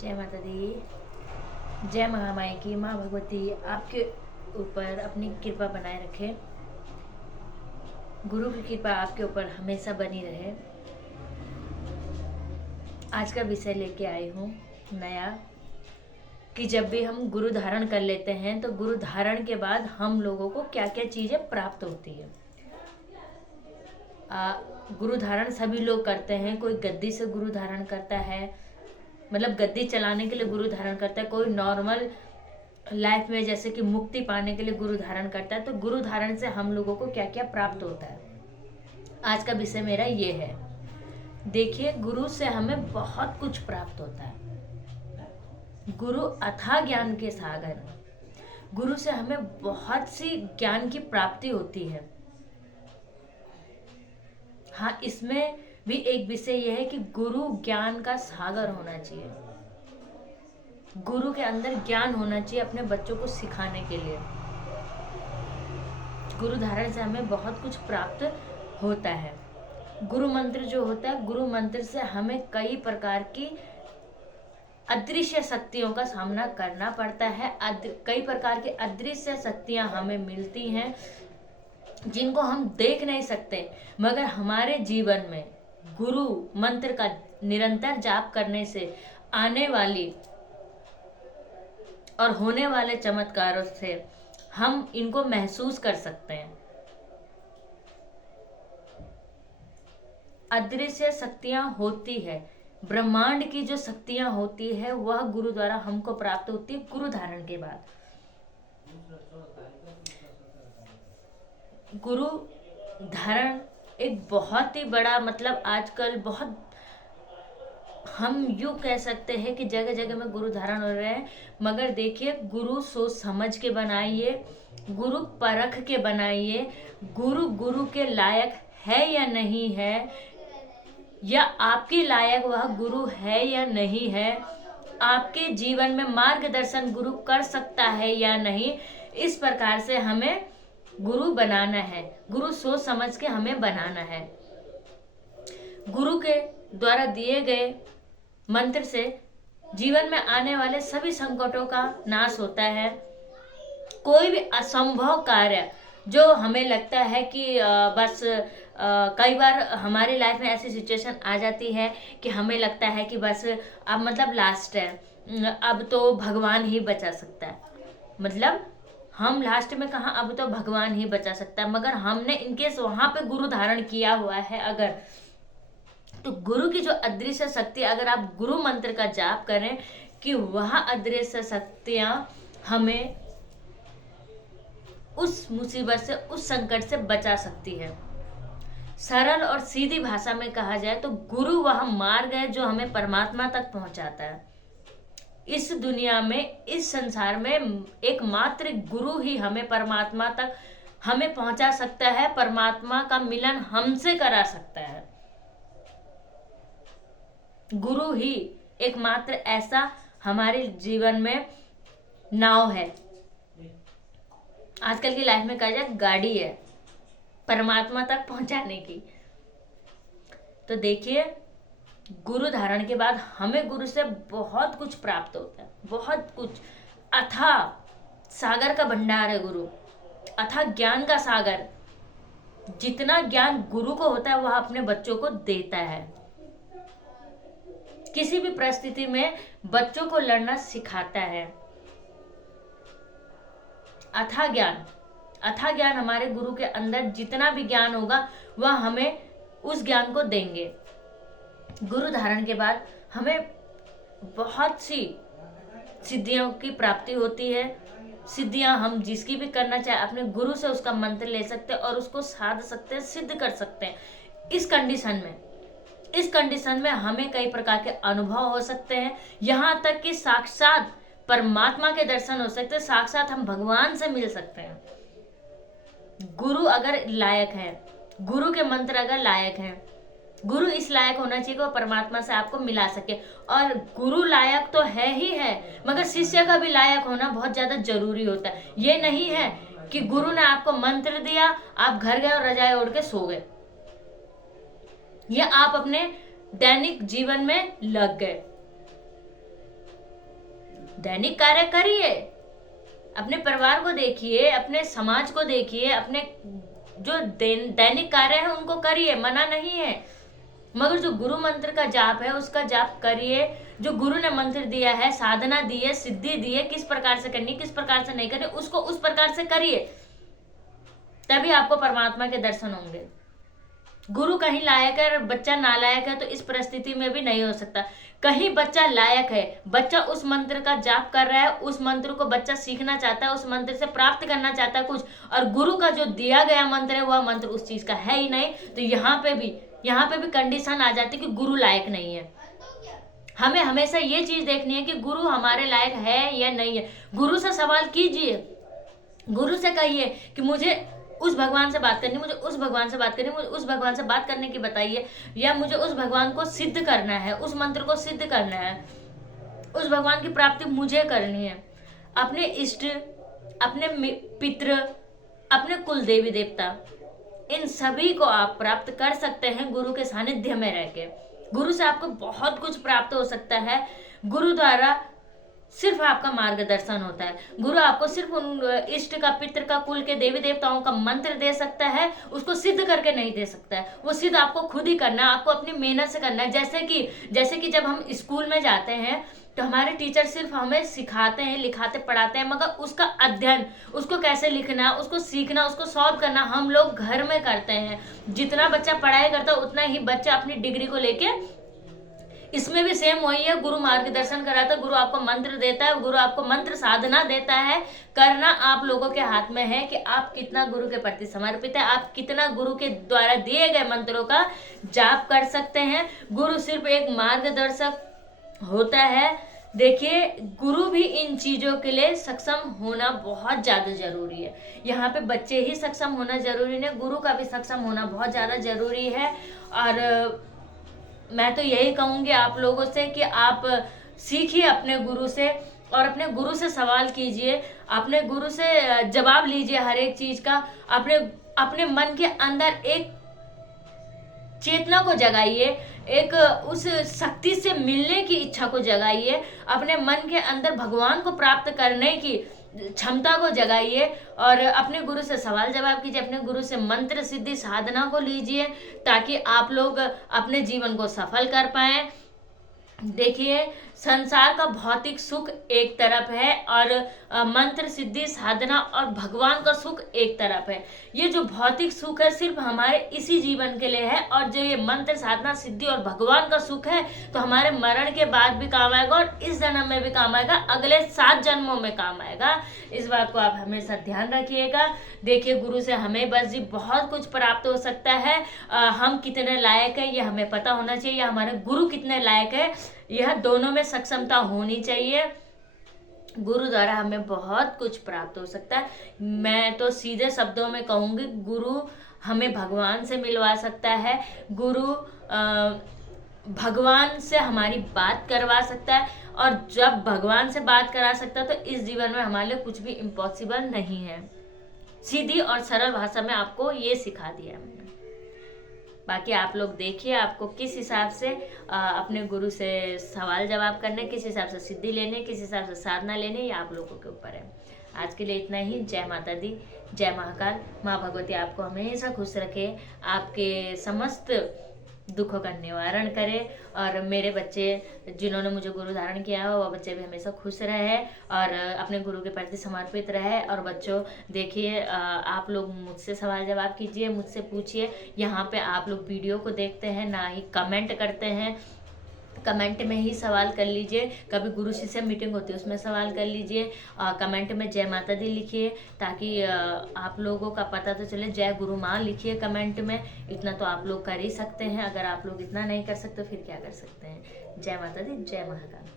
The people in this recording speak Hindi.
जय माता दी। जय महामाई की। माँ भगवती आपके ऊपर अपनी कृपा बनाए रखे। गुरु की कृपा आपके ऊपर हमेशा बनी रहे। आज का विषय लेके आई हूँ नया, कि जब भी हम गुरु धारण कर लेते हैं तो गुरु धारण के बाद हम लोगों को क्या क्या चीज़ें प्राप्त होती है। गुरु धारण सभी लोग करते हैं। कोई गद्दी से गुरु धारण करता है, मतलब गद्दी चलाने के लिए गुरु धारण करता है। कोई नॉर्मल लाइफ में जैसे कि मुक्ति पाने के लिए गुरु धारण करता है। तो गुरु धारण से हम लोगों को क्या क्या प्राप्त होता है, आज का विषय मेरा ये है। देखिए, गुरु से हमें बहुत कुछ प्राप्त होता है। गुरु अथाह ज्ञान के सागर। गुरु से हमें बहुत सी ज्ञान की प्राप्ति होती है। हाँ, इसमें भी एक विषय यह है कि गुरु ज्ञान का सागर होना चाहिए। गुरु के अंदर ज्ञान होना चाहिए अपने बच्चों को सिखाने के लिए। गुरु धारण से हमें बहुत कुछ प्राप्त होता है। गुरु मंत्र जो होता है, गुरु मंत्र से हमें कई प्रकार की अदृश्य शक्तियों का सामना करना पड़ता है। कई प्रकार की अदृश्य शक्तियां हमें मिलती हैं जिनको हम देख नहीं सकते, मगर हमारे जीवन में गुरु मंत्र का निरंतर जाप करने से आने वाली और होने वाले चमत्कारों से हम इनको महसूस कर सकते हैं। अदृश्य शक्तियां होती है, ब्रह्मांड की जो शक्तियां होती है वह गुरु द्वारा हमको प्राप्त होती है गुरु धारण के बाद। गुरु धारण एक बहुत ही बड़ा, मतलब आजकल बहुत, हम यूँ कह सकते हैं कि जगह जगह में गुरु धारण हो रहे हैं। मगर देखिए, गुरु सोच समझ के बनाइए, गुरु परख के बनाइए। गुरु के लायक है या नहीं है, या आपके लायक वह गुरु है या नहीं है, आपके जीवन में मार्गदर्शन गुरु कर सकता है या नहीं, इस प्रकार से हमें गुरु बनाना है। गुरु सोच समझ के हमें बनाना है। गुरु के द्वारा दिए गए मंत्र से जीवन में आने वाले सभी संकटों का नाश होता है। कोई भी असंभव कार्य जो हमें लगता है कि बस कई बार हमारी लाइफ में ऐसी सिचुएशन आ जाती है कि हमें लगता है कि बस अब मतलब लास्ट है, अब तो भगवान ही बचा सकता है। मतलब हम लास्ट में कहाँ, अब तो भगवान ही बचा सकता है। मगर हमने इनकेस वहां पे गुरु धारण किया हुआ है अगर, तो गुरु की जो अदृश्य शक्ति, अगर आप गुरु मंत्र का जाप करें कि वह अदृश्य शक्तियां हमें उस मुसीबत से, उस संकट से बचा सकती है। सरल और सीधी भाषा में कहा जाए तो गुरु वह मार्ग है जो हमें परमात्मा तक पहुंचाता है। इस दुनिया में, इस संसार में एकमात्र गुरु ही हमें परमात्मा तक हमें पहुंचा सकता है, परमात्मा का मिलन हमसे करा सकता है। गुरु ही एकमात्र ऐसा हमारे जीवन में नाव है। आजकल की लाइफ में कहा जाए गाड़ी है परमात्मा तक पहुंचाने की। तो देखिए, गुरु धारण के बाद हमें गुरु से बहुत कुछ प्राप्त होता है, बहुत कुछ। अथाह सागर का भंडार है गुरु, अथाह ज्ञान का सागर। जितना ज्ञान गुरु को होता है वह अपने बच्चों को देता है। किसी भी परिस्थिति में बच्चों को लड़ना सिखाता है। अथाह ज्ञान हमारे गुरु के अंदर जितना भी ज्ञान होगा वह हमें उस ज्ञान को देंगे। गुरु धारण के बाद हमें बहुत सी सिद्धियों की प्राप्ति होती है। सिद्धियां हम जिसकी भी करना चाहे अपने गुरु से उसका मंत्र ले सकते हैं और उसको साध सकते हैं, सिद्ध कर सकते हैं। इस कंडीशन में हमें कई प्रकार के अनुभव हो सकते हैं, यहाँ तक कि साक्षात परमात्मा के दर्शन हो सकते हैं, साक्षात हम भगवान से मिल सकते हैं। गुरु अगर लायक है, गुरु के मंत्र अगर लायक है, गुरु इस लायक होना चाहिए कि वो परमात्मा से आपको मिला सके। और गुरु लायक तो है ही है, मगर शिष्य का भी लायक होना बहुत ज्यादा जरूरी होता है। ये नहीं है कि गुरु ने आपको मंत्र दिया, आप घर गए और रजाई ओढ़ के सो गए, या आप अपने दैनिक जीवन में लग गए। दैनिक कार्य करिए, अपने परिवार को देखिए, अपने समाज को देखिए, अपने जो दैनिक कार्य है उनको करिए, मना नहीं है। मगर जो गुरु मंत्र का जाप है उसका जाप करिए। जो गुरु ने मंत्र दिया है, साधना दी है, सिद्धि दी है, किस प्रकार से करनी, किस प्रकार से नहीं करनी, उसको उस प्रकार से करिए, तभी आपको परमात्मा के दर्शन होंगे। गुरु कहीं लायक है और बच्चा नालायक है तो इस परिस्थिति में भी नहीं हो सकता। कहीं बच्चा लायक है, बच्चा उस मंत्र का जाप कर रहा है, उस मंत्र को बच्चा सीखना चाहता है, उस मंत्र से प्राप्त करना चाहता है कुछ, और गुरु का जो दिया गया मंत्र है वह मंत्र उस चीज का है ही नहीं, तो यहाँ पे भी कंडीशन आ जाती है कि गुरु लायक नहीं है। हमें हमेशा ये चीज देखनी है कि गुरु हमारे लायक है या नहीं है। गुरु से सवाल कीजिए, गुरु से कहिए कि मुझे उस भगवान से बात करनी, मुझे उस भगवान से बात करनी, मुझे उस भगवान से बात करने की बताइए, या मुझे उस भगवान को सिद्ध करना है, उस मंत्र को सिद्ध करना है, उस भगवान की प्राप्ति मुझे करनी है। अपने इष्ट, अपने पितृ, अपने कुल देवी देवता, इन सभी को आप प्राप्त कर सकते हैं गुरु के सानिध्य में रह के। गुरु से आपको बहुत कुछ प्राप्त हो सकता है। गुरु द्वारा सिर्फ आपका मार्गदर्शन होता है। गुरु आपको सिर्फ उन इष्ट का, पितृ का, कुल के देवी देवताओं का मंत्र दे सकता है, उसको सिद्ध करके नहीं दे सकता है। वो सिद्ध आपको खुद ही करना है, आपको अपनी मेहनत से करना है। जैसे कि जब हम स्कूल में जाते हैं तो हमारे टीचर सिर्फ हमें सिखाते हैं, लिखाते पढ़ाते हैं, मगर उसका अध्ययन, उसको कैसे लिखना, उसको सीखना, उसको सॉल्व करना हम लोग घर में करते हैं। जितना बच्चा पढ़ाई करता है उतना ही बच्चा अपनी डिग्री को लेके, इसमें भी सेम वही है। गुरु मार्गदर्शन कराता है, गुरु आपको मंत्र देता है, गुरु आपको मंत्र साधना देता है। करना आप लोगों के हाथ में है कि आप कितना गुरु के प्रति समर्पित है, आप कितना गुरु के द्वारा दिए गए मंत्रों का जाप कर सकते हैं। गुरु सिर्फ एक मार्गदर्शक होता है। देखिए, गुरु भी इन चीजों के लिए सक्षम होना बहुत ज्यादा जरूरी है। यहाँ पे बच्चे ही सक्षम होना जरूरी नहीं, गुरु का भी सक्षम होना बहुत ज्यादा जरूरी है। और मैं तो यही कहूँगी आप लोगों से कि आप सीखिए अपने गुरु से, और अपने गुरु से सवाल कीजिए, अपने गुरु से जवाब लीजिए हर एक चीज का। अपने मन के अंदर एक चेतना को जगाइए, एक उस शक्ति से मिलने की इच्छा को जगाइए, अपने मन के अंदर भगवान को प्राप्त करने की क्षमता को जगाइए, और अपने गुरु से सवाल जवाब कीजिए, अपने गुरु से मंत्र सिद्धि साधना को लीजिए, ताकि आप लोग अपने जीवन को सफल कर पाएं। देखिए, संसार का भौतिक सुख एक तरफ है और मंत्र सिद्धि साधना और भगवान का सुख एक तरफ है। ये जो भौतिक सुख है सिर्फ हमारे इसी जीवन के लिए है, और जो ये मंत्र साधना सिद्धि और भगवान का सुख है तो हमारे मरण के बाद भी काम आएगा, और इस जन्म में भी काम आएगा, अगले 7 जन्मों में काम आएगा। इस बात को आप हमेशा ध्यान रखिएगा। देखिए, गुरु से हमें बस जी बहुत कुछ प्राप्त हो सकता है। हम कितने लायक है ये हमें पता होना चाहिए, या हमारे गुरु कितने लायक है, यह दोनों में सक्षमता होनी चाहिए। गुरु द्वारा हमें बहुत कुछ प्राप्त हो सकता है। मैं तो सीधे शब्दों में कहूँगी, गुरु हमें भगवान से मिलवा सकता है। गुरु भगवान से हमारी बात करवा सकता है, और जब भगवान से बात करा सकता है तो इस जीवन में हमारे लिए कुछ भी इम्पॉसिबल नहीं है। सीधी और सरल भाषा में आपको ये सिखा दिया मैंने। बाकी आप लोग देखिए, आपको किस हिसाब से अपने गुरु से सवाल जवाब करने, किस हिसाब से सिद्धि लेने, किस हिसाब से साधना लेने, ये आप लोगों के ऊपर है। आज के लिए इतना ही। जय माता दी, जय महाकाल। माँ भगवती आपको हमेशा खुश रखे, आपके समस्त दुखों का निवारण करे, और मेरे बच्चे जिन्होंने मुझे गुरु धारण किया है वह बच्चे भी हमेशा खुश रहे और अपने गुरु के प्रति समर्पित रहे। और बच्चों, देखिए, आप लोग मुझसे सवाल जवाब कीजिए, मुझसे पूछिए। यहाँ पे आप लोग वीडियो को देखते हैं, ना ही कमेंट करते हैं। कमेंट में ही सवाल कर लीजिए, कभी गुरु शिष्य मीटिंग होती है उसमें सवाल कर लीजिए। कमेंट में जय माता दी लिखिए, ताकि आप लोगों का पता तो चले। जय गुरु माँ लिखिए कमेंट में, इतना तो आप लोग कर ही सकते हैं। अगर आप लोग इतना नहीं कर सकते फिर क्या कर सकते हैं। जय माता दी, जय महाकाल।